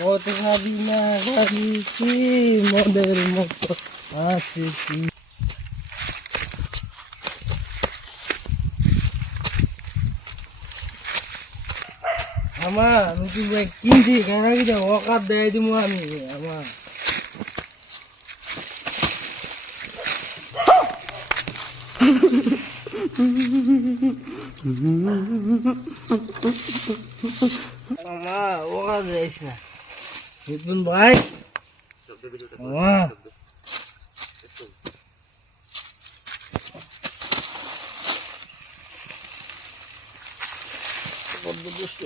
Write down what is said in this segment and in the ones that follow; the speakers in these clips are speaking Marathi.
মদ খাবি না খাবি মদের মতো আসি আমার নতুন বাইক কিনছি কেন কি অকাত দেয় দিব আমি আমার আমার অকাত দেয়স না নতুন বাইক আমার বড্ড দুষ্ট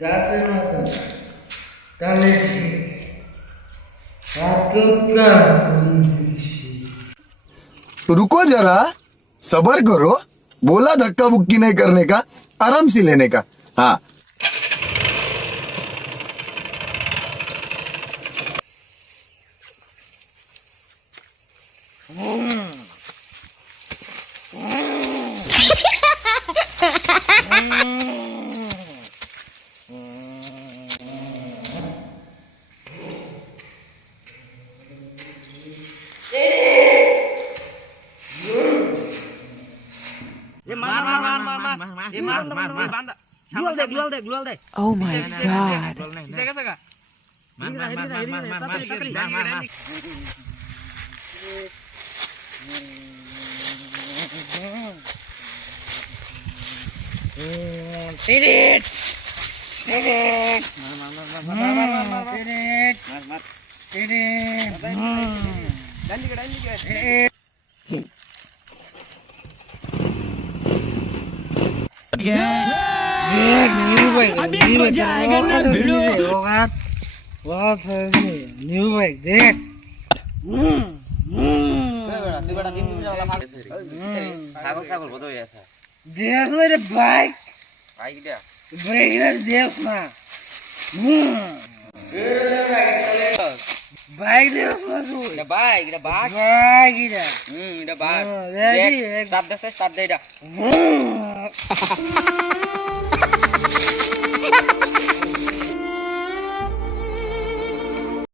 जाते माता ताले रुको जरा सबर करो बोला धक्का बुक्की नहीं करने का आराम से लेने का हाँ Oh my god. New bike देख देख मेरे बाइक ब्रेक देख ना बाइक देख ना तू এটা বাইক এটা বাস बाइक इधर এটা বাস रेडी স্টার্ট দে এটা